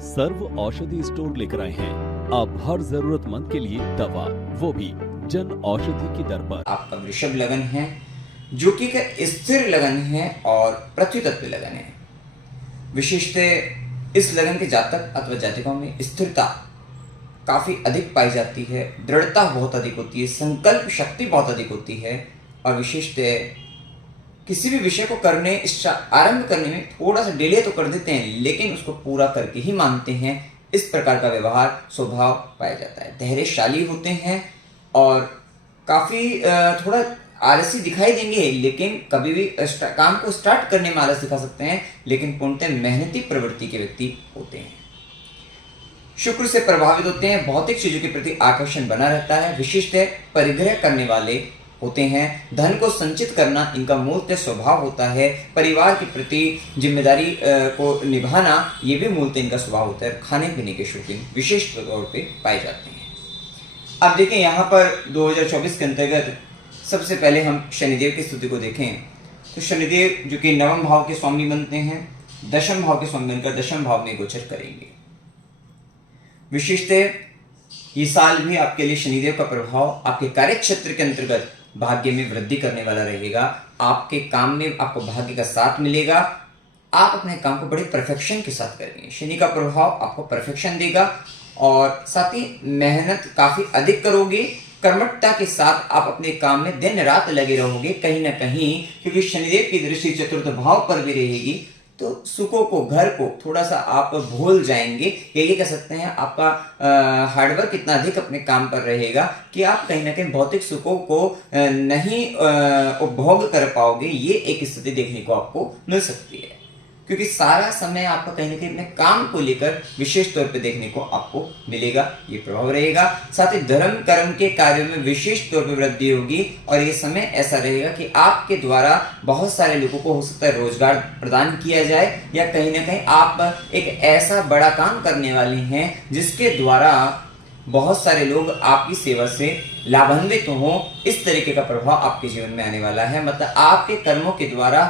सर्व औषधि स्टोर लेकर आए हैं अब हर जरूरतमंद के लिए दवा, वो भी जन औषधि की दर पर। आपका वृषभ लगन है जो कि एक स्थिर लगन है और पृथ्वी तत्व लगन है। विशेषतः इस लगन के जातक अथवा जातिकाओं में स्थिरता काफी अधिक पाई जाती है, दृढ़ता बहुत अधिक होती है, संकल्प शक्ति बहुत अधिक होती है और विशेषतः किसी भी विषय को आरंभ करने में थोड़ा सा डिले तो कर देते हैं लेकिन उसको पूरा करके ही मानते हैं। इस प्रकार का व्यवहार स्वभाव पाया जाता है। धैर्यशाली होते हैं और काफी थोड़ा आलसी दिखाई देंगे लेकिन कभी भी काम को स्टार्ट करने में आलस दिखा सकते हैं, लेकिन पूर्णतः मेहनती प्रवृत्ति के व्यक्ति होते हैं। शुक्र से प्रभावित होते हैं, भौतिक चीजों के प्रति आकर्षण बना रहता है, विशिष्ट परिग्रह करने वाले होते हैं, धन को संचित करना इनका मूलतः स्वभाव होता है, परिवार के प्रति जिम्मेदारी को निभाना ये भी मूलतः इनका स्वभाव होता है। खाने पीने के शौकीन विशेष तौर पे पाए जाते हैं। अब देखें यहाँ पर 2024 के अंतर्गत सबसे पहले हम शनिदेव की स्थिति को देखें तो शनिदेव जो कि नवम भाव के स्वामी बनते हैं, दशम भाव के स्वामी बनकर दशम भाव में गोचर करेंगे। विशेषतः ये साल भी आपके लिए शनिदेव का प्रभाव आपके कार्य क्षेत्र के अंतर्गत भाग्य में वृद्धि करने वाला रहेगा। आपके काम में आपको भाग्य का साथ मिलेगा, आप अपने काम को बड़े परफेक्शन के साथ करेंगे। शनि का प्रभाव आपको परफेक्शन देगा और साथ ही मेहनत काफी अधिक करोगे, कर्मठता के साथ आप अपने काम में दिन रात लगे रहोगे कहीं ना कहीं, क्योंकि शनिदेव की दृष्टि चतुर्थ भाव पर भी रहेगी तो सुखों को, घर को थोड़ा सा आप भूल जाएंगे। ये कह सकते हैं आपका हार्डवर्क इतना अधिक अपने काम पर रहेगा कि आप कहीं ना कहीं भौतिक सुखों को नहीं उपभोग कर पाओगे। ये एक स्थिति देखने को आपको मिल सकती है, क्योंकि सारा समय आपका कहीं ना कहीं अपने काम को लेकर विशेष तौर पे देखने को आपको मिलेगा, ये प्रभाव रहेगा। साथ ही धर्म कर्म के कार्यों में विशेष तौर पे वृद्धि होगी और ये समय ऐसा रहेगा कि आपके द्वारा बहुत सारे लोगों को हो सकता है रोजगार प्रदान किया जाए, या कहीं ना कहीं आप एक ऐसा बड़ा काम करने वाले हैं जिसके द्वारा बहुत सारे लोग आपकी सेवा से लाभान्वित हो। इस तरीके का प्रभाव आपके जीवन में आने वाला है, मतलब आपके कर्मों के द्वारा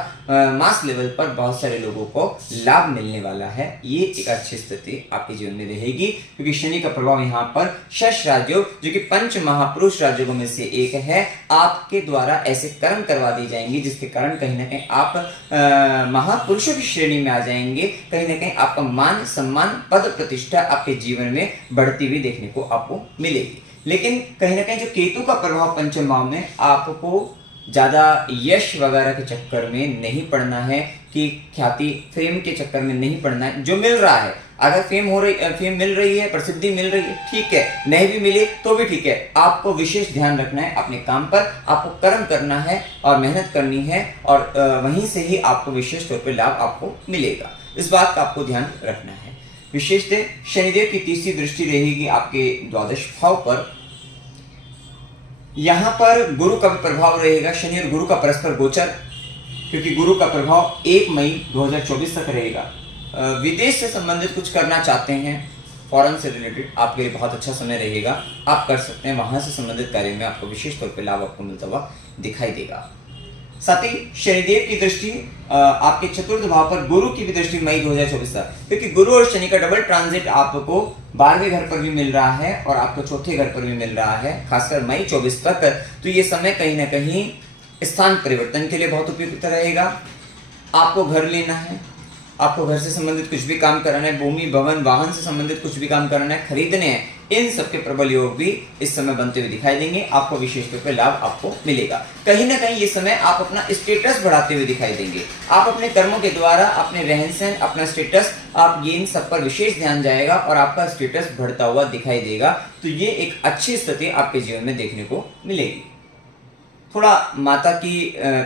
मास लेवल पर बहुत सारे लोगों को लाभ मिलने वाला है। ये एक अच्छी स्थिति आपके जीवन में रहेगी, क्योंकि शनि का प्रभाव यहाँ पर शश राज्यों जो कि पंच महापुरुष राज्यों में से एक है, आपके द्वारा ऐसे कर्म करवा दी जाएंगे जिसके कारण कहीं ना कहीं आप महापुरुषों की श्रेणी में आ जाएंगे। कहीं ना कहीं आपका मान सम्मान पद प्रतिष्ठा आपके जीवन में बढ़ती हुई देखने को आपको मिलेगी। लेकिन कहीं ना कहीं जो केतु का प्रभाव पंचम भाव में, आपको ज्यादा यश वगैरह के चक्कर में नहीं पड़ना है, कि ख्याति फेम के चक्कर में नहीं पड़ना है। जो मिल रहा है, अगर फेम मिल रही है, प्रसिद्धि मिल रही है, ठीक है, नहीं भी मिले तो भी ठीक है, आपको विशेष ध्यान रखना है अपने काम पर, आपको कर्म करना है और मेहनत करनी है और वहीं से ही आपको विशेष तौर पर लाभ आपको मिलेगा। इस बात का आपको ध्यान रखना है। विशेषतः शनिदेव की तीसरी दृष्टि रहेगी आपके द्वादश भाव पर। यहां पर गुरु का भी प्रभाव रहेगा, शनि और गुरु का परस्पर गोचर, क्योंकि गुरु का प्रभाव 1 मई 2024 तक रहेगा। विदेश से संबंधित कुछ करना चाहते हैं, फॉरेन से रिलेटेड, आपके लिए बहुत अच्छा समय रहेगा, आप कर सकते हैं। वहां से संबंधित कार्य में आपको विशेष तौर पर लाभ आपको मिलता हुआ दिखाई देगा। साथ ही शनिदेव की दृष्टि आपके चतुर्थ भाव पर, गुरु की भी दृष्टि मई 2024 तक, क्योंकि गुरु और शनि का डबल ट्रांजिट आपको 12वें घर पर भी मिल रहा है और आपको चौथे घर पर भी मिल रहा है, खासकर मई 24 तक। तो ये समय कहीं ना कहीं स्थान परिवर्तन के लिए बहुत उपयुक्त रहेगा। आपको घर लेना है, आपको घर से संबंधित कुछ भी काम कराना है, भूमि भवन वाहन से संबंधित कुछ भी काम कराना है, खरीदने हैं, इन सबके प्रबल योग भी इस समय बनते हुए दिखाई देंगे। आपको विशेष तौर पर लाभ आपको मिलेगा। कहीं ना कहीं ये समय आप अपना स्टेटस बढ़ाते हुए दिखाई देंगे। आप अपने कर्मों के द्वारा अपने रहन सहन, अपना स्टेटस, आप ये इन सब पर विशेष ध्यान जाएगा और आपका स्टेटस बढ़ता हुआ दिखाई देगा। तो ये एक अच्छी स्थिति आपके जीवन में देखने को मिलेगी। थोड़ा माता की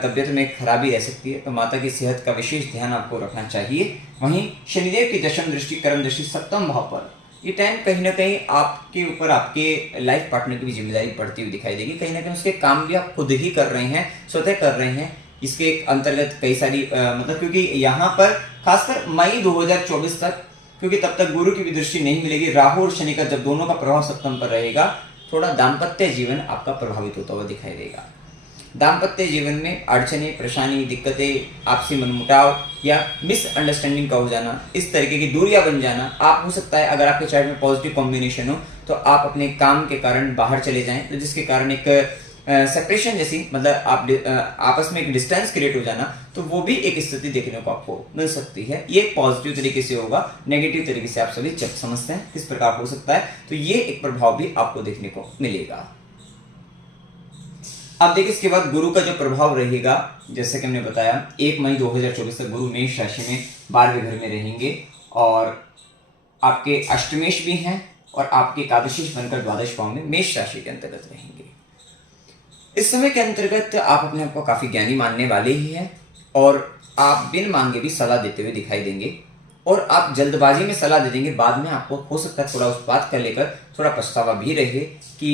तबीयत में खराबी रह सकती है, तो माता की सेहत का विशेष ध्यान आपको रखना चाहिए। वहीं शनिदेव की दशम दृष्टि, कर्म दृष्टि सप्तम भाव पर, ये टाइम कहीं ना कहीं आपके ऊपर आपके लाइफ पार्टनर की भी जिम्मेदारी बढ़ती हुई दिखाई देगी। कहीं ना कहीं उसके काम भी आप खुद ही कर रहे हैं, स्वतः कर रहे हैं। इसके अंतर्गत कई सारी मतलब, क्योंकि यहाँ पर खासकर मई 2024 तक, क्योंकि तब तक गुरु की भी दृष्टि नहीं मिलेगी, राहु और शनि का जब दोनों का प्रभाव सप्तम पर रहेगा, थोड़ा दाम्पत्य जीवन आपका प्रभावित होता हुआ दिखाई देगा। दाम्पत्य जीवन में अड़चने, परेशानी, दिक्कतें, आपसी मनमुटाव या मिसअंडरस्टैंडिंग का हो जाना, इस तरीके की दूरियां बन जाना। आप हो सकता है अगर आपके चार्ट में पॉजिटिव कॉम्बिनेशन हो तो आप अपने काम के कारण बाहर चले जाएं, तो जिसके कारण एक सेपरेशन जैसी, मतलब आप आपस में एक डिस्टेंस क्रिएट हो जाना, तो वो भी एक स्थिति देखने को आपको मिल सकती है। ये पॉजिटिव तरीके से होगा, नेगेटिव तरीके से आप सभी जब समझते हैं किस प्रकार हो सकता है, तो ये एक प्रभाव भी आपको देखने को मिलेगा। अब देखिए इसके बाद गुरु का जो प्रभाव रहेगा, जैसे कि हमने बताया 1 मई 2024 तक गुरु मेष राशि में 12वें घर में रहेंगे और आपके अष्टमेश भी हैं और आपके एकादशीश बनकर द्वादश भाव में मेष राशि के अंतर्गत रहेंगे। इस समय के अंतर्गत आप अपने आप को काफी ज्ञानी मानने वाले ही हैं और आप बिन मांगे भी सलाह देते हुए दिखाई देंगे और आप जल्दबाजी में सलाह दे देंगे, बाद में आपको हो सकता है थोड़ा उस बात कर लेकर थोड़ा पछतावा भी रहे कि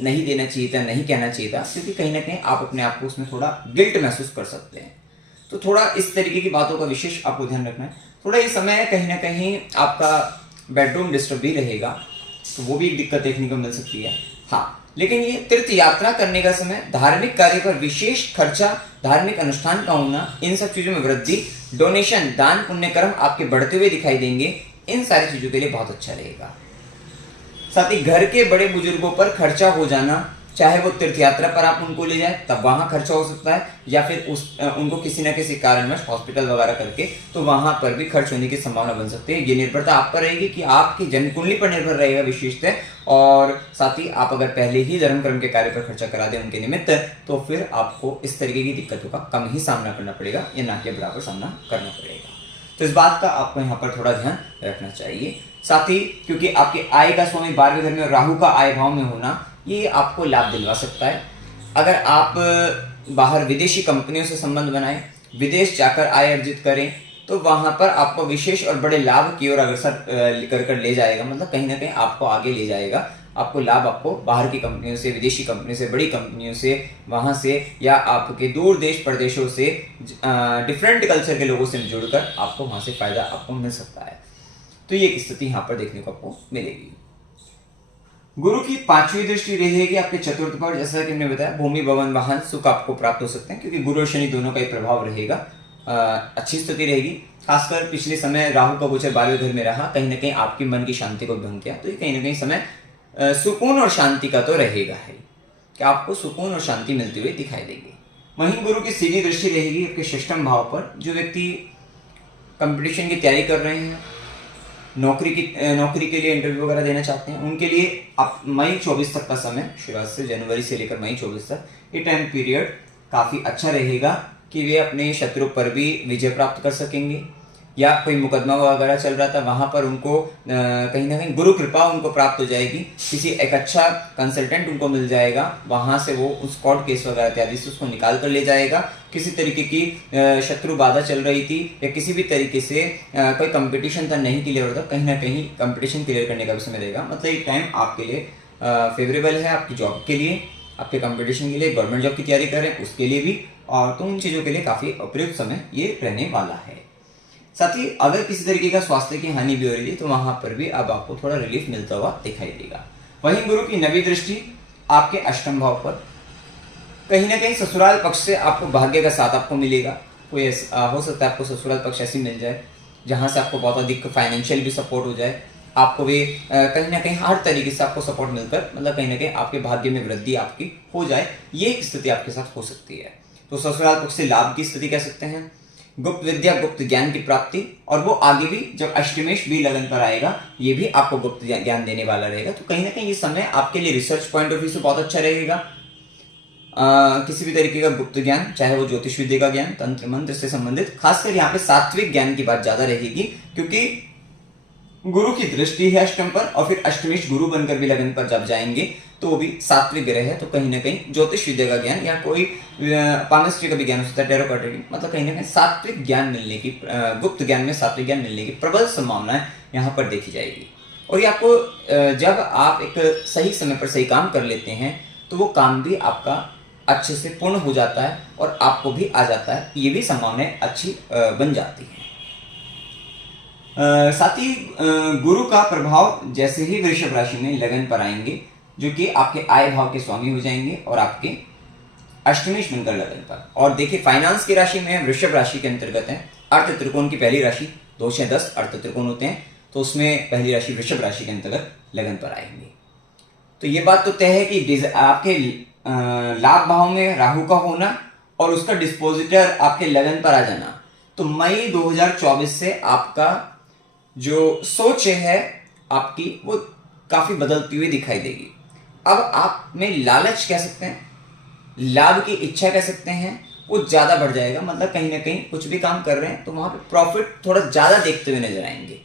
नहीं देना चाहिए था, नहीं कहना चाहिए था, क्योंकि कहीं ना कहीं आप अपने आप को उसमें थोड़ा गिल्ट महसूस कर सकते हैं। तो थोड़ा इस तरीके की बातों का विशेष आपको ध्यान रखना है। थोड़ा ये समय कहीं ना कहीं आपका बेडरूम डिस्टर्ब भी रहेगा, तो वो भी एक दिक्कत देखने को मिल सकती है। हाँ, लेकिन ये तीर्थ यात्रा करने का समय, धार्मिक कार्य पर विशेष खर्चा, धार्मिक अनुष्ठान का होना, इन सब चीजों में वृद्धि, डोनेशन, दान पुण्य कर्म आपके बढ़ते हुए दिखाई देंगे। इन सारी चीजों के लिए बहुत अच्छा रहेगा। साथ ही घर के बड़े बुजुर्गों पर खर्चा हो जाना, चाहे वो तीर्थ यात्रा पर आप उनको ले जाए तब वहां खर्चा हो सकता है, या फिर उनको किसी न किसी कारणवश हॉस्पिटल वगैरह करके तो वहां पर भी खर्च होने की संभावना बन सकती है। ये निर्भरता आप पर रहेगी कि आपकी जन्म कुंडली पर निर्भर रहेगा विशेषतः। और साथ ही आप अगर पहले ही धर्म कर्म के कार्य पर खर्चा करा दें उनके निमित्त, तो फिर आपको इस तरीके की दिक्कतों का कम ही सामना करना पड़ेगा या ना के बराबर सामना करना पड़ेगा। तो इस बात का आपको यहाँ पर थोड़ा ध्यान रखना चाहिए। साथ ही क्योंकि आपके आय का स्वामी 12वें घर में राहु का आय भाव में होना, ये आपको लाभ दिलवा सकता है। अगर आप बाहर विदेशी कंपनियों से संबंध बनाएं, विदेश जाकर आय अर्जित करें, तो वहां पर आपको विशेष और बड़े लाभ की ओर अग्रसर कर ले जाएगा, मतलब कहीं ना कहीं आपको आगे ले जाएगा। आपको लाभ आपको बाहर की कंपनियों से, विदेशी कंपनियों से, बड़ी कंपनियों से, वहां से या आपके दूर देश प्रदेशों से, डिफरेंट कल्चर के लोगों से जुड़कर आपको वहां से फायदा आपको मिल सकता है। तो ये स्थिति यहाँ पर देखने को आपको मिलेगी। गुरु की 5वीं दृष्टि रहेगी आपके चतुर्थ पर, जैसा कि हमने बताया भूमि, भवन, वाहन, सुख आपको प्राप्त हो सकते हैं, क्योंकि गुरु और शनि दोनों का ही प्रभाव रहेगा। अच्छी स्थिति रहेगी। खासकर पिछले समय राहु का गोचर 12वें घर में रहा, कहीं ना कहीं आपकी मन की शांति को भंग किया, तो ये कहीं ना कहीं समय सुकून और शांति का तो रहेगा है कि आपको सुकून और शांति मिलती हुई दिखाई देगी। वहीं गुरु की सीधी दृष्टि रहेगी आपके षष्ठम भाव पर। जो व्यक्ति कंपटीशन की तैयारी कर रहे हैं, नौकरी के लिए इंटरव्यू वगैरह देना चाहते हैं, उनके लिए आप मई 24 तक का समय, शुरुआत से जनवरी से लेकर मई 24 तक, ये टाइम पीरियड काफी अच्छा रहेगा कि वे अपने शत्रु पर भी विजय प्राप्त कर सकेंगे, या कोई मुकदमा वगैरह चल रहा था वहां पर उनको कहीं ना कहीं गुरु कृपा उनको प्राप्त हो जाएगी। किसी एक अच्छा कंसल्टेंट उनको मिल जाएगा, वहां से वो उस कोर्ट केस वगैरह इत्यादि से उसको निकाल कर ले जाएगा। किसी तरीके की शत्रु बाधा चल रही थी या किसी भी तरीके से कोई कंपटीशन था नहीं क्लियर होता, कहीं ना कहीं कंपटीशन क्लियर करने का भी समय रहेगा। मतलब ये टाइम आपके लिए फेवरेबल है, आपकी जॉब के लिए, आपके कंपटीशन के लिए, गवर्नमेंट जॉब की तैयारी कर रहे हैं उसके लिए भी, और तो उन चीजों के लिए काफी उपयुक्त समय ये रहने वाला है। साथ ही अगर किसी तरीके का स्वास्थ्य की हानि भी हो रही है तो वहां पर भी अब आपको थोड़ा रिलीफ मिलता हुआ दिखाई देगा। वहीं गुरु की 9वीं दृष्टि आपके अष्टम भाव पर, कहीं ना कहीं ससुराल पक्ष से आपको भाग्य का साथ आपको मिलेगा। कोई हो सकता है आपको ससुराल पक्ष ऐसी मिल जाए जहां से आपको बहुत अधिक फाइनेंशियल भी सपोर्ट हो जाए, आपको भी कहीं ना कहीं हर तरीके से आपको सपोर्ट मिलकर, मतलब कहीं ना कहीं आपके भाग्य में वृद्धि आपकी हो जाए, ये एक स्थिति आपके साथ हो सकती है। तो ससुराल पक्ष से लाभ की स्थिति कह सकते हैं, गुप्त विद्या, गुप्त ज्ञान की प्राप्ति, और वो आगे भी जब अष्टमेश भी लगन पर आएगा ये भी आपको गुप्त ज्ञान देने वाला रहेगा। तो कहीं ना कहीं ये समय आपके लिए रिसर्च पॉइंट ऑफ व्यू से बहुत अच्छा रहेगा। किसी भी तरीके का गुप्त ज्ञान, चाहे वो ज्योतिष विद्या का ज्ञान, तंत्र मंत्र से संबंधित, खासकर यहाँ पे सात्विक ज्ञान की बात ज्यादा रहेगी, क्योंकि गुरु की दृष्टि है अष्टम पर, और फिर अष्टमेश गुरु बनकर भी लगन पर जब जाएंगे तो वो भी सात्विक ग्रह है। तो कहीं ना कहीं ज्योतिष विद्या का ज्ञान या कोई पामिस्ट्री का भी ज्ञान हो सकता है, टैरो कार्ड रीडिंग, मतलब कहीं ना कहीं सात्विक ज्ञान मिलने की, गुप्त ज्ञान में सात्विक ज्ञान मिलने की प्रबल संभावनाएं यहाँ पर देखी जाएगी। और ये आपको जब आप एक सही समय पर सही काम कर लेते हैं तो वो काम भी आपका अच्छे से पूर्ण हो जाता है और आपको भी आ जाता है, ये भी संभावनाएं अच्छी बन जाती है। साथ ही गुरु का प्रभाव जैसे ही वृषभ राशि में लगन पर आएंगे, जो कि आपके आय भाव के स्वामी हो जाएंगे और आपके अष्टमेश बनकर लगन पर। और देखिए फाइनेंस की राशि में वृषभ राशि के अंतर्गत है। अर्थ त्रिकोण की पहली राशि 2 से 10 अर्थ त्रिकोण होते हैं, तो उसमें पहली राशि वृषभ राशि के अंतर्गत लगन पर आएंगे। तो ये बात तो तय है कि आपके लाभ भाव में राहु का होना और उसका डिस्पोजिटर आपके लगन पर आ जाना, तो मई 2024 से आपका जो सोच है आपकी वो काफी बदलती हुई दिखाई देगी। अब आप में लालच कह सकते हैं, लाभ की इच्छा कह सकते हैं, वो ज्यादा बढ़ जाएगा। मतलब कहीं ना कहीं कुछ भी काम कर रहे हैं तो वहां पे प्रॉफिट थोड़ा ज्यादा देखते हुए नजर आएंगे।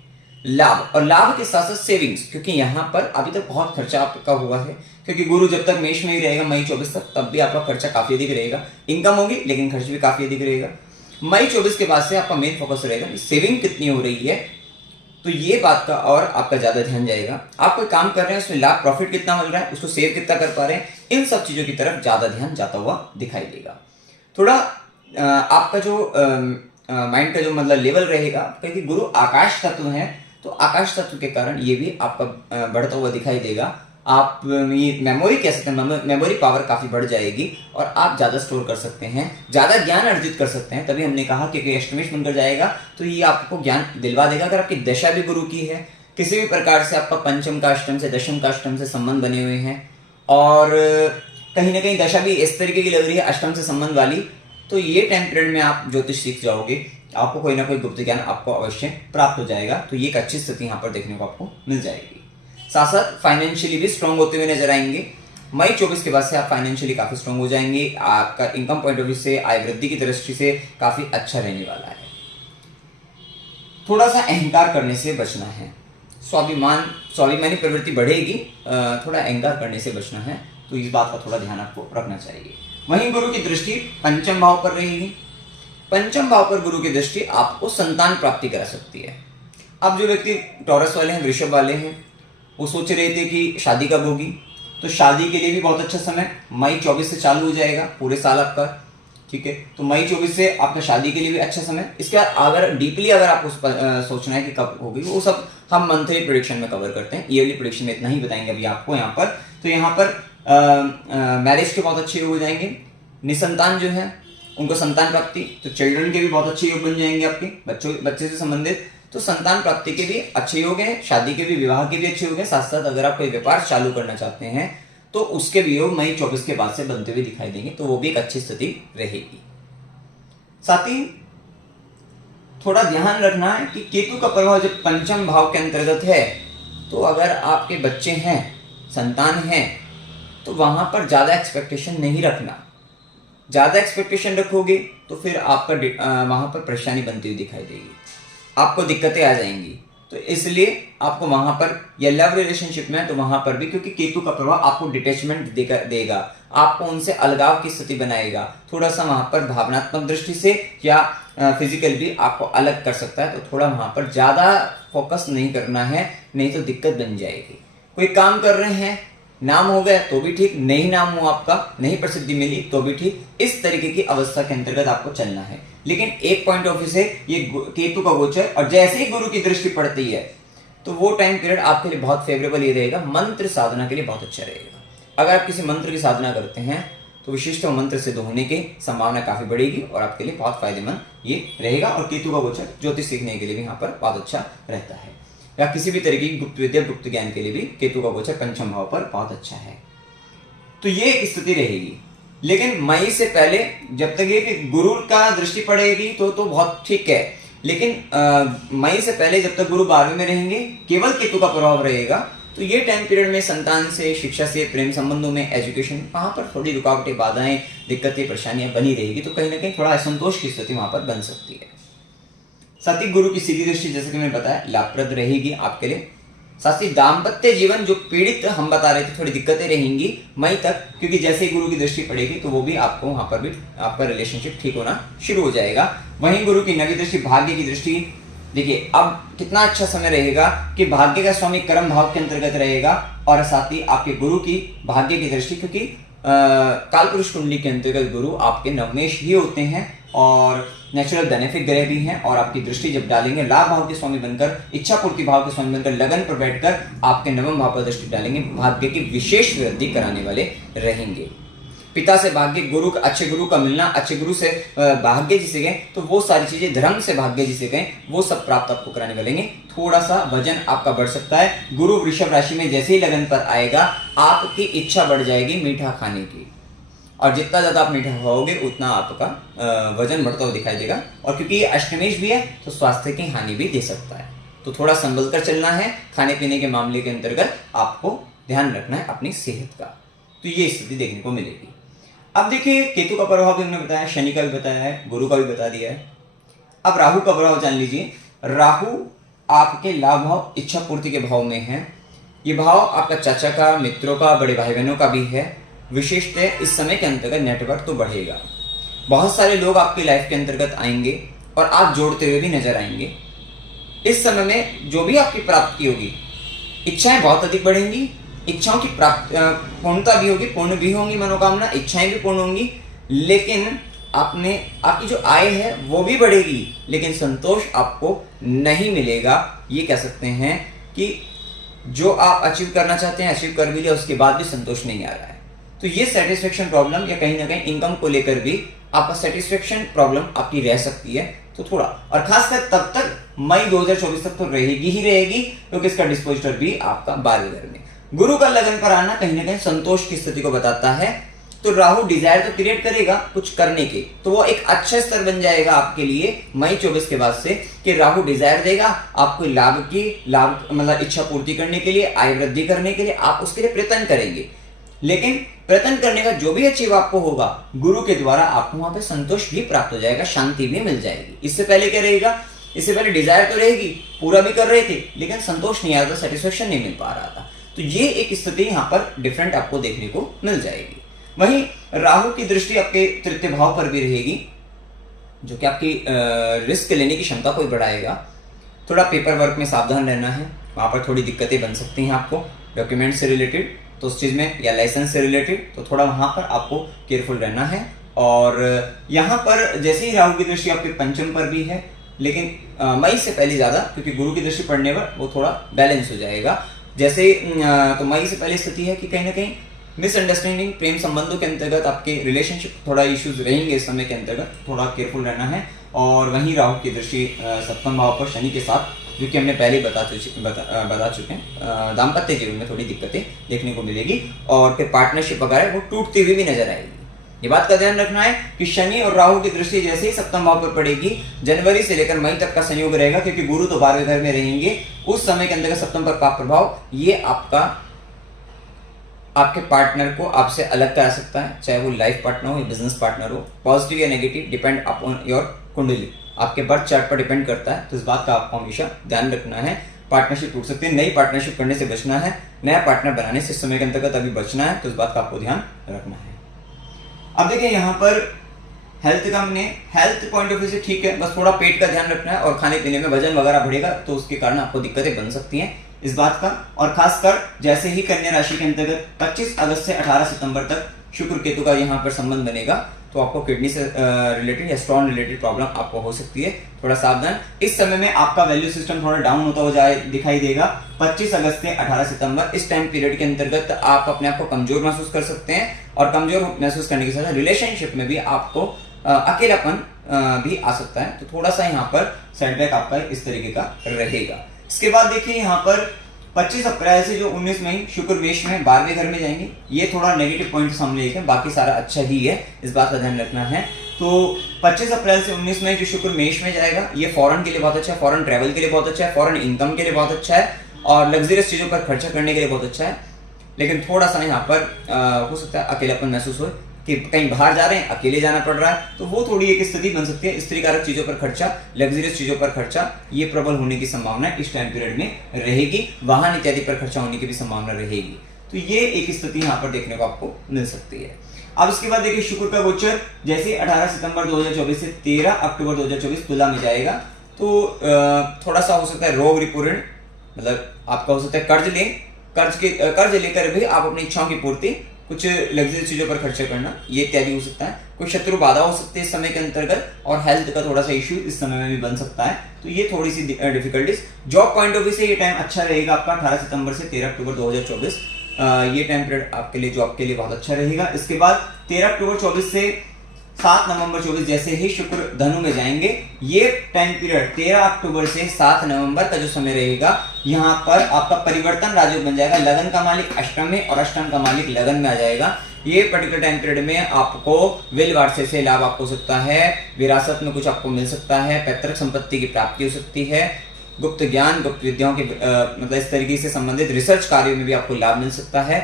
लाभ और लाभ के साथ साथ सेविंग्स, क्योंकि यहाँ पर अभी तक बहुत खर्चा आपका हुआ है, क्योंकि गुरु जब तक मेष में ही रहेगा मई 24 तक, तब भी आपका खर्चा काफी अधिक रहेगा। इनकम होगी लेकिन खर्च भी काफी अधिक रहेगा। मई 24 के बाद से आपका मेन फोकस रहेगा कि सेविंग कितनी हो रही है, तो ये बात का और आपका ज्यादा ध्यान जाएगा। आप कोई काम कर रहे हैं उसमें लाभ प्रॉफिट कितना मिल रहा है, उसको सेव कितना कर पा रहे हैं, इन सब चीजों की तरफ ज्यादा ध्यान जाता हुआ दिखाई देगा। थोड़ा आपका जो माइंड का जो मतलब लेवल रहेगा, क्योंकि गुरु आकाश तत्व है, तो आकाश तत्व के कारण ये भी आपका बढ़ता हुआ दिखाई देगा। आप मेमोरी कह सकते हैं, मेमोरी पावर काफी बढ़ जाएगी और आप ज्यादा स्टोर कर सकते हैं, ज्यादा ज्ञान अर्जित कर सकते हैं। तभी हमने कहा कि अष्टमेश बनकर जाएगा तो ये आपको ज्ञान दिलवा देगा। अगर आपकी दशा भी गुरु की है, किसी भी प्रकार से आपका पंचम का अष्टम से दशम का अष्टम से संबंध बने हुए हैं और कहीं ना कहीं दशा भी इस तरीके की लग रही है अष्टम से संबंध वाली, तो ये टाइम पीरियड में आप ज्योतिष सीख जाओगे, आपको कोई ना कोई गुप्त ज्ञान आपको अवश्य प्राप्त हो जाएगा। तो ये एक अच्छी स्थिति यहाँ पर देखने को आपको मिल जाएगी। साथ साथ फाइनेंशियली भी स्ट्रांग होते हुए नजर आएंगे। मई 24 के बाद से आप फाइनेंशियली काफी स्ट्रांग हो जाएंगे। आपका इनकम पॉइंट ऑफ व्यू से, आय वृद्धि की दृष्टि से काफी अच्छा रहने वाला है। थोड़ा सा अहंकार करने से बचना है, स्वाभिमानी प्रवृत्ति बढ़ेगी, थोड़ा अहंकार करने से बचना है, तो इस बात का थोड़ा ध्यान आपको रखना चाहिए। वहीं गुरु की दृष्टि पंचम भाव पर रहेगी। पंचम भाव पर गुरु की दृष्टि आपको संतान प्राप्ति करा सकती है। अब जो व्यक्ति टॉरस वाले हैं, वृषभ वाले हैं, वो सोच रहे थे कि शादी कब होगी, तो शादी के लिए भी बहुत अच्छा समय मई 24 से चालू हो जाएगा पूरे साल आपका, ठीक है। तो मई 24 से आपका शादी के लिए भी अच्छा समय। इसके बाद अगर डीपली अगर आपको सोचना है कि कब होगी, वो सब हम मंथली प्रेडिक्शन में कवर करते हैं, ईयरली प्रेडिक्शन में इतना ही बताएंगे अभी आपको यहाँ पर। तो यहाँ पर मैरिज के बहुत अच्छे योग हो जाएंगे। निसंतान जो है उनको संतान प्राप्ति, तो चिल्ड्रन के भी बहुत अच्छे योग बन जाएंगे आपके बच्चे से संबंधित, तो संतान प्राप्ति के भी अच्छे योग हैं, शादी के भी, विवाह के भी अच्छे योग हैं। साथ साथ अगर आप कोई व्यापार चालू करना चाहते हैं तो उसके भी योग मई 24 के बाद से बनते हुए दिखाई देंगे, तो वो भी एक अच्छी स्थिति रहेगी। साथ ही थोड़ा ध्यान रखना है कि केतु का प्रभाव जब पंचम भाव के अंतर्गत है, तो अगर आपके बच्चे हैं, संतान हैं, तो वहां पर ज्यादा एक्सपेक्टेशन नहीं रखना। ज्यादा एक्सपेक्टेशन रखोगे तो फिर आपका वहां पर परेशानी बनती हुई दिखाई देगी, आपको दिक्कतें आ जाएंगी। तो इसलिए आपको वहां पर, या लव रिलेशनशिप में तो वहां पर भी, क्योंकि केतु का प्रभाव आपको डिटैचमेंट देगा, आपको उनसे अलगाव की स्थिति बनाएगा, थोड़ा सा वहां पर भावनात्मक दृष्टि से या फिजिकल भी आपको अलग कर सकता है। तो थोड़ा वहां पर ज्यादा फोकस नहीं करना है, नहीं तो दिक्कत बन जाएगी। कोई काम कर रहे हैं, नाम हो गया तो भी ठीक, नहीं नाम हो आपका, नहीं प्रसिद्धि मिली तो भी ठीक, इस तरीके की अवस्था के अंतर्गत आपको चलना है। लेकिन एक पॉइंट ऑफ व्यू से ये केतु का गोचर और जैसे ही गुरु की दृष्टि पड़ती है तो वो टाइम पीरियड आपके लिए बहुत फेवरेबल ये रहेगा, मंत्र साधना के लिए बहुत अच्छा रहेगा। अगर आप किसी मंत्र की साधना करते हैं तो विशिष्ट मंत्र सिद्ध होने की संभावना काफी बढ़ेगी और आपके लिए बहुत फायदेमंद ये रहेगा। और केतु का गोचर ज्योतिष सीखने के लिए भी यहाँ पर बहुत अच्छा रहता है, या किसी भी तरीके की गुप्त विद्या, गुप्त ज्ञान के लिए भी केतु का गोचर पंचम भाव पर बहुत अच्छा है। तो ये एक स्थिति रहेगी। लेकिन मई से पहले जब तक ये कि गुरु का दृष्टि पड़ेगी तो बहुत ठीक है, लेकिन मई से पहले जब तक गुरु 12वें में रहेंगे, केवल केतु का प्रभाव रहेगा, तो ये टाइम पीरियड में संतान से, शिक्षा से, प्रेम संबंधों में, एजुकेशन, वहां पर थोड़ी रुकावटें, बाधाएं, दिक्कतें, परेशानियां बनी रहेगी। तो कहीं ना कहीं थोड़ा असंतोष की स्थिति वहां पर बन सकती है। साथ ही गुरु की सीधी दृष्टि, जैसे कि मैंने बताया, लाभप्रद रहेगी आपके लिए। साथ ही दाम्पत्य जीवन जो पीड़ित हम बता रहे थे, थोड़ी दिक्कतें रहेंगी मई तक, क्योंकि जैसे ही गुरु की दृष्टि पड़ेगी तो वो भी आपको वहां पर भी आपका रिलेशनशिप ठीक होना शुरू हो जाएगा। वहीं गुरु की नवी दृष्टि, भाग्य की दृष्टि, देखिए अब कितना अच्छा समय रहेगा कि भाग्य का स्वामी कर्म भाव के अंतर्गत रहेगा, और साथ ही आपके गुरु की भाग्य की दृष्टि, क्योंकि कालपुरुष कुंडली के अंतर्गत गुरु आपके नवमेश ही होते हैं और नेचुरल बेनिफिट ग्रह भी हैं, और आपकी दृष्टि जब डालेंगे लाभ भाव के स्वामी बनकर, इच्छा पूर्ति भाव के स्वामी बनकर, लगन पर बैठकर आपके नवम भाव पर दृष्टि डालेंगे, भाग्य की विशेष वृद्धि कराने वाले रहेंगे। पिता से भाग्य, गुरु, अच्छे गुरु का मिलना, अच्छे गुरु से भाग्य जिसे कहें, तो वो सारी चीजें, धर्म से भाग्य जिसे कहें, वो सब प्राप्त आपको कराने वालेंगे। थोड़ा सा वजन आपका बढ़ सकता है। गुरु वृषभ राशि में जैसे ही लगन पर आएगा, आपकी इच्छा बढ़ जाएगी मीठा खाने की, और जितना ज्यादा आप मीठा खाओगे उतना आपका वजन बढ़ता हुआ दिखाई देगा। और क्योंकि ये अष्टमेश भी है तो स्वास्थ्य की हानि भी दे सकता है, तो थोड़ा संभल कर चलना है। खाने पीने के मामले के अंतर्गत आपको ध्यान रखना है अपनी सेहत का, तो ये स्थिति देखने को मिलेगी। अब देखिए, केतु का प्रभाव भी हमने बताया, शनि का भी बताया है, गुरु का भी बता दिया है। अब राहु का प्रभाव जान लीजिए। राहु आपके लाभ भाव, इच्छा पूर्ति के भाव में है। ये भाव आपका चाचा का, मित्रों का, बड़े भाई बहनों का भी है। विशेषतः इस समय के अंतर्गत नेटवर्क तो बढ़ेगा, बहुत सारे लोग आपकी लाइफ के अंतर्गत आएंगे और आप जोड़ते हुए भी नजर आएंगे। इस समय में जो भी आपकी प्राप्ति होगी, इच्छाएं बहुत अधिक बढ़ेंगी, इच्छाओं की पूर्णता भी होगी, पूर्ण भी होंगी मनोकामना, इच्छाएं भी पूर्ण होंगी, लेकिन आपकी जो आय है वो भी बढ़ेगी, लेकिन संतोष आपको नहीं मिलेगा। ये कह सकते हैं कि जो आप अचीव करना चाहते हैं अचीव कर भी लिया, उसके बाद भी संतोष नहीं आ रहा है। तो ये सेटिस्फेक्शन प्रॉब्लम, या कहीं ना कहीं इनकम को लेकर भी आपका सेटिस्फेक्शन प्रॉब्लम आपकी रह सकती है। तो थोड़ा, और खासकर तब तक मई 2024 तक तो रहेगी ही रहेगी, क्योंकि इसका डिस्पोजिटर भी आपका 12वें घर में। गुरु का लगन पर आना कहीं ना कहीं संतोष की स्थिति को बताता है। तो राहु डिजायर तो क्रिएट करेगा कुछ करने के, तो वो एक अच्छा स्तर बन जाएगा आपके लिए मई 24 के बाद से, कि राहु डिजायर देगा आपको लाभ मतलब इच्छा पूर्ति करने के लिए, आय वृद्धि करने के लिए, आप उसके लिए प्रयत्न करेंगे। लेकिन प्रयत्न करने का जो भी अचीव आपको होगा, गुरु के द्वारा आपको वहां पे संतोष भी प्राप्त हो जाएगा, शांति भी मिल जाएगी। इससे पहले क्या रहेगा, इससे पहले डिजायर तो रहेगी, पूरा भी कर रहे थे, लेकिन संतोष नहीं आ रहा था, सेटिस्फेक्शन नहीं मिल पा रहा था। तो ये एक स्थिति यहाँ पर डिफरेंट आपको देखने को मिल जाएगी। वहीं राहु की दृष्टि आपके तृतीय भाव पर भी रहेगी, जो कि आपकी रिस्क लेने की क्षमता को बढ़ाएगा। थोड़ा पेपर वर्क में सावधान रहना है, वहां पर थोड़ी दिक्कतें बन सकती हैं आपको, डॉक्यूमेंट से रिलेटेड, तो उस चीज में, या लाइसेंस से रिलेटेड, तो थोड़ा वहां पर आपको केयरफुल रहना है। और यहाँ पर जैसे ही राहु की दृष्टि आपके पंचम पर भी है, लेकिन मई से पहले ज्यादा, क्योंकि गुरु की दृष्टि पड़ने पर वो थोड़ा बैलेंस हो जाएगा। जैसे तो मई से पहले स्थिति है कि कहीं ना कहीं मिसअंडरस्टैंडिंग, प्रेम संबंधों के अंतर्गत आपके रिलेशनशिप थोड़ा इश्यूज रहेंगे इस समय के अंतर्गत, थोड़ा केयरफुल रहना है। और वहीं राहु की दृष्टि सप्तम भाव पर शनि के साथ, जो कि हमने पहले बता चुके हैं, दाम्पत्य जीवन में थोड़ी दिक्कतें देखने को मिलेगी, और फिर पार्टनरशिप वगैरह वो टूटती हुई भी नजर आएगी। ये बात का ध्यान रखना है कि शनि और राहु की दृष्टि जैसे ही सप्तम भाव पर पड़ेगी, जनवरी से लेकर मई तक का संयोग रहेगा, क्योंकि गुरु तो 12वें घर में रहेंगे। उस समय के अंदर सप्तम पर का प्रभाव ये आपके पार्टनर को आपसे अलग करा सकता है, चाहे वो लाइफ पार्टनर हो या बिजनेस पार्टनर हो। पॉजिटिव या नेगेटिव डिपेंड अपॉन योर कुंडली, आपके बर्थ चार्ट पर डिपेंड करता है, तो इस बात का आपको हमेशा ध्यान रखना है। पार्टनरशिप टूट सकती है, नई पार्टनरशिप करने से बचना है, नया पार्टनर बनाने से इस समय के अंतर्गत अभी बचना है, तो इस बात का आपको ध्यान रखना है। अब देखिए यहाँ पर हेल्थ का, हमने हेल्थ पॉइंट ऑफ व्यू से ठीक है, बस थोड़ा पेट का ध्यान रखना है, और खाने पीने में वजन वगैरह बढ़ेगा, तो उसके कारण आपको दिक्कतें बन सकती हैं इस बात का। और खासकर जैसे ही कन्या राशि के अंतर्गत 25 अगस्त से 18 सितंबर तक शुक्र केतु का यहाँ पर संबंध बनेगा, तो आपको किडनी से रिलेटेड या स्टोन रिलेटेड प्रॉब्लम आपको हो सकती है, थोड़ा सावधान। इस समय में आपका वैल्यू सिस्टम थोड़ा डाउन होता हो जाए दिखाई देगा। 25 अगस्त से 18 सितंबर इस टाइम पीरियड के अंतर्गत आप अपने आप को कमजोर महसूस कर सकते हैं, और कमजोर महसूस करने के साथ रिलेशनशिप में भी आपको अकेलापन भी आ सकता है, तो थोड़ा सा यहाँ पर सेटबैक आपका इस तरीके का रहेगा। इसके बाद देखिए यहाँ पर 25 अप्रैल से जो 19 मई शुक्र मेष में 12वें घर में जाएंगे, ये थोड़ा नेगेटिव पॉइंट सामने एक है, बाकी सारा अच्छा ही है, इस बात का ध्यान रखना है। तो 25 अप्रैल से 19 मई जो शुक्र मेष में जाएगा, ये फॉरेन के लिए बहुत अच्छा है, फॉरेन ट्रैवल के लिए बहुत अच्छा है, फॉरेन इनकम के लिए बहुत अच्छा है, और लग्जरियस चीजों पर खर्चा करने के लिए बहुत अच्छा है। लेकिन थोड़ा सा यहाँ पर हो सकता है अकेलापन महसूस हो, कि कहीं बाहर जा रहे हैं, अकेले जाना पड़ रहा है, तो वो थोड़ी एक स्थिति बन सकती है। स्त्री कारक चीजों पर खर्चा, लग्जरियस चीजों पर खर्चा, ये प्रबल होने की संभावना इस टाइम पीरियड में रहेगी। वाहन इत्यादि पर खर्चा होने की भी संभावना रहेगी, तो ये एक स्थिति यहाँ पर देखने को आपको मिल सकती है। अब इसके बाद देखिए शुक्र का गोचर जैसे 18 सितंबर 2024 से 13 अक्टूबर 2024 तुला में जाएगा, तो थोड़ा सा हो सकता है रोग रिपूर्ण, मतलब आपका हो सकता है कर्ज लेकर भी आप अपनी इच्छाओं की पूर्ति, कुछ लग्जरी चीजों पर खर्चा करना, ये इत्यादि हो सकता है। कोई शत्रु बाधा हो सकती है इस समय के अंतर्गत, और हेल्थ का थोड़ा सा इश्यू इस समय में भी बन सकता है, तो ये थोड़ी सी difficulties. Job point of view से ये टाइम अच्छा रहेगा आपका 18 सितंबर से 13 अक्टूबर 2024। ये टाइम पीरियड आपके लिए जॉब के लिए बहुत अच्छा रहेगा। इसके बाद 13 अक्टूबर 24 से 7 नवंबर 24 जैसे ही शुक्र धनु में जाएंगे, ये टाइम पीरियड 13 अक्टूबर से 7 नवंबर का जो समय रहेगा, यहाँ पर आपका परिवर्तन राजयोग बन जाएगा। लगन का मालिक अष्टम में और अष्टम का मालिक लगन में आ जाएगा। ये पर्टिकुलर टाइम पीरियड में आपको विल वारसे से लाभ आपको हो सकता है, विरासत में कुछ आपको मिल सकता है, पैतृक संपत्ति की प्राप्ति हो सकती है, गुप्त ज्ञान गुप्त विद्याओं के मतलब इस तरीके से संबंधित रिसर्च कार्यों में भी आपको लाभ मिल सकता है,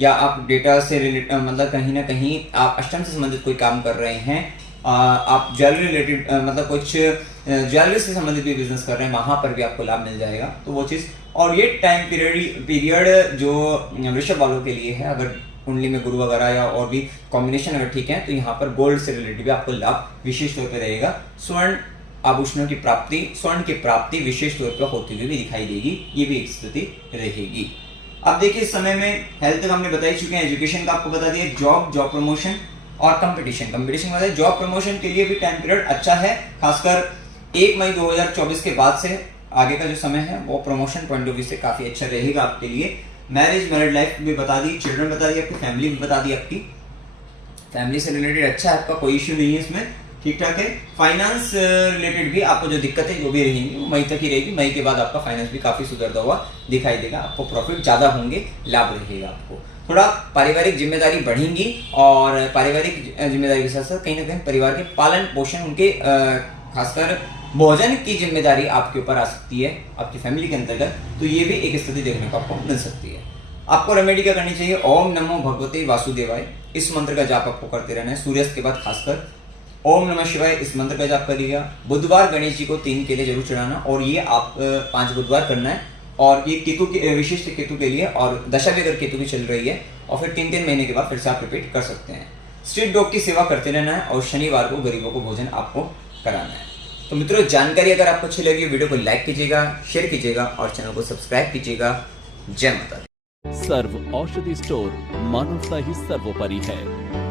या आप डेटा से रिलेटेड मतलब कहीं ना कहीं आप अष्टम से संबंधित कोई काम कर रहे हैं, आप ज्वेलरी रिलेटेड मतलब कुछ ज्वेलरी से संबंधित भी बिजनेस कर रहे हैं, वहां पर भी आपको लाभ मिल जाएगा। तो वो चीज, और ये टाइम पीरियड जो वृषभ वालों के लिए है, अगर कुंडली में गुरु वगैरह या और भी कॉम्बिनेशन अगर ठीक है, तो यहाँ पर गोल्ड से रिलेटेड भी आपको लाभ विशेष तौर पर रहेगा। स्वर्ण आभूषणों की प्राप्ति, स्वर्ण की प्राप्ति विशेष तौर पर होती हुई भी दिखाई देगी, ये भी एक स्थिति रहेगी। अब देखिए इस समय में हेल्थ का हमने बता ही चुके हैं, एजुकेशन का आपको बता दिया, जॉब प्रमोशन और कंपटीशन बताइए। जॉब प्रमोशन के लिए भी टाइम पीरियड अच्छा है, खासकर 1 मई 2024 के बाद से आगे का जो समय है वो प्रमोशन पॉइंट ऑफ व्यू से काफी अच्छा रहेगा आपके लिए। मैरिड लाइफ भी बता दी, चिल्ड्रन बता दी, आपकी फैमिली भी बता दी, आपकी फैमिली से रिलेटेड अच्छा है, आपका कोई इश्यू नहीं है इसमें, ठीक ठाक है। फाइनेंस रिलेटेड भी आपको जो दिक्कत है वो भी रहेंगी, वो मई तक ही रहेगी। मई के बाद आपका फाइनेंस भी काफी सुधरता हुआ दिखाई देगा, आपको प्रॉफिट ज्यादा होंगे, लाभ रहेगा आपको। थोड़ा पारिवारिक जिम्मेदारी बढ़ेंगी, और पारिवारिक जिम्मेदारी के साथ साथ कहीं ना कहीं परिवार के पालन पोषण, उनके खासकर भोजन की जिम्मेदारी आपके ऊपर आ सकती है आपकी फैमिली के अंतर्गत, तो ये भी एक स्थिति देखने को आपको मिल सकती है। आपको रेमेडी क्या करनी चाहिए? ओम नमो भगवते वासुदेवाय, इस मंत्र का जाप आपको करते रहना है। सूर्यास्त के बाद खासकर ओम नमः शिवाय इस मंत्र का जाप करिएगा। बुधवार गणेश जी को 3 केले जरूर चढ़ाना, और ये आप 5 बुधवार करना है। और ये केतु के विशिष्ट केतु के लिए, और दशा भी अगर केतु की चल रही है, और फिर 3-3 महीने के बाद फिर से आप रिपीट कर सकते हैं। स्ट्रीट डॉग की सेवा करते रहना है, और शनिवार को गरीबों को भोजन आपको कराना है। तो मित्रों, जानकारी अगर आपको अच्छी लगी, वीडियो को लाइक कीजिएगा, शेयर कीजिएगा और चैनल को सब्सक्राइब कीजिएगा। जय माता दी। सर्व औषधि स्टोर, मानवता ही सर्वोपरि है।